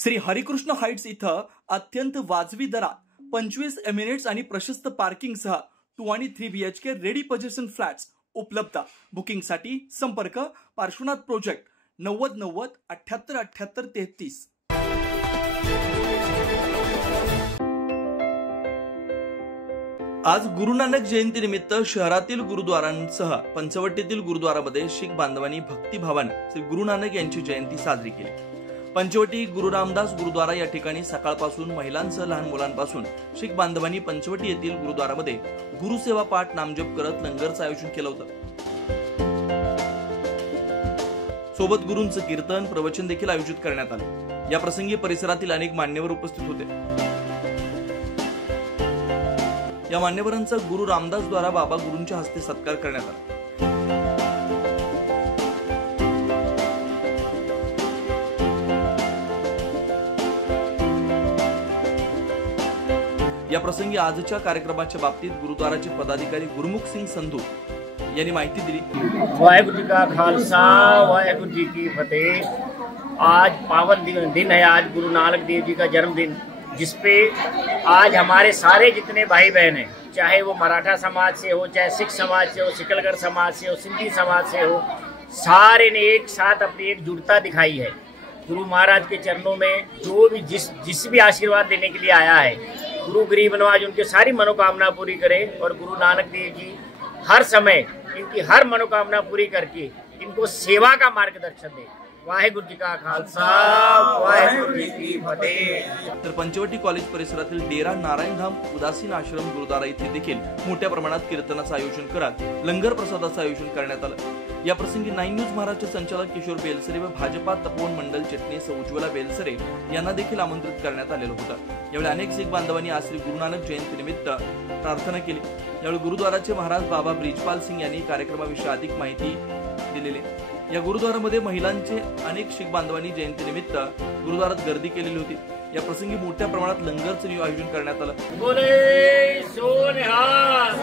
Shri Harikrishna Heights इथं अत्यंत वाजवी दरात 25 एमिरेट्स आणि प्रशस्त पार्किंगसह 2 आणि 3 BHK रेडी पोझिशन फ्लॅट्स उपलब्ध। बुकिंगसाठी संपर्क पार्श्वनाथ प्रोजेक्ट 9090 78 78 33। आज गुरु नानक जयंती निमित्त शहरातील गुरुद्वारांसह पंचवटीतील गुरुद्वारामध्ये शीख बांधवांनी भक्तिभावाने श्री गुरु नानक यांची जयंती साजरी केली। पंचवटी गुरु रामदास गुरुद्वारा या ठिकाणी सकाळपासून महिलांसह लहान मुलांपासून शीख बांधवांनी पंचवटी येथील गुरुद्वारामध्ये गुरुसेवा पाठ नामजप करत लंगरचं आयोजन केलं होतं। सोबत गुरूंचं कीर्तन प्रवचन देखील आयोजित करण्यात आलं। या प्रसंगी परिसरातील अनेक मान्यवर उपस्थित होते। या मान्यवरांचा गुरु रामदास द्वारा बाबा गुरूंच्या हस्ते सत्कार करण्यात आला। या प्रसंगी आजच्या कार्यक्रमाच्या बाबतीत गुरुद्वाराचे पदाधिकारी गुरमुख सिंह संधू यांनी माहिती दिली। वाहेगुरु जी का खालसा वाहेगुरु जी की फतेह। आज पावन दिन है, आज गुरु नानक देव जी का जन्मदिन, जिसपे आज हमारे सारे जितने भाई बहन हैं, चाहे वो मराठा समाज से हो, चाहे सिख समाज से हो, सिकलगढ़ समाज से हो, सिंधी समाज से हो, सारे ने एक साथ अपनी एकजुटता दिखाई है। गुरु महाराज के चरणों में जो भी जिस भी आशीर्वाद देने के लिए आया है, गुरु गरीब नवाज उनके सारी मनोकामना पूरी करे और गुरु नानक देव जी हर समय इनकी हर मनोकामना पूरी करके इनको सेवा का मार्गदर्शन दे। वाहेगुरु जी का खालसा वाहेगुरु जी की फतेह। तर पंचवटी कॉलेज परिसरातील डेरा नारायणधाम उदासीन आश्रम गुरुद्वारा इथे देखील मोठ्या प्रमाणात कीर्तनाचं आयोजन करत लंगर प्रसादाचं आयोजन करण्यात आलं। या प्रसंगी 9 न्यूज महाराष्ट्र संचालक किशोर बेलसरे व भाजपा तपोवन मंडल चिटणीस उज्ज्वला बेलसरे यांना देखील आमंत्रित करण्यात आलेलं होतं। यावेळी अनेक शीख बांधवांनी आज श्री गुरु नानक जयंती निमित्त प्रार्थना केली। यावेळी गुरुद्वाराचे महाराज बाबा ब्रिजपाल सिंग यांनी कार्यक्रमाविषयी अधिक माहिती दिलेली। या गुरुद्वारामध्ये महिलांचे अनेक शीख बांधवांनी जयंती निमित्त गुरुद्वारात गर्दी केलेली होती। या प्रसंगी मोठ्या प्रमाणात लंगरचं आयोजन करण्यात आलं। बोले सोनिहाल।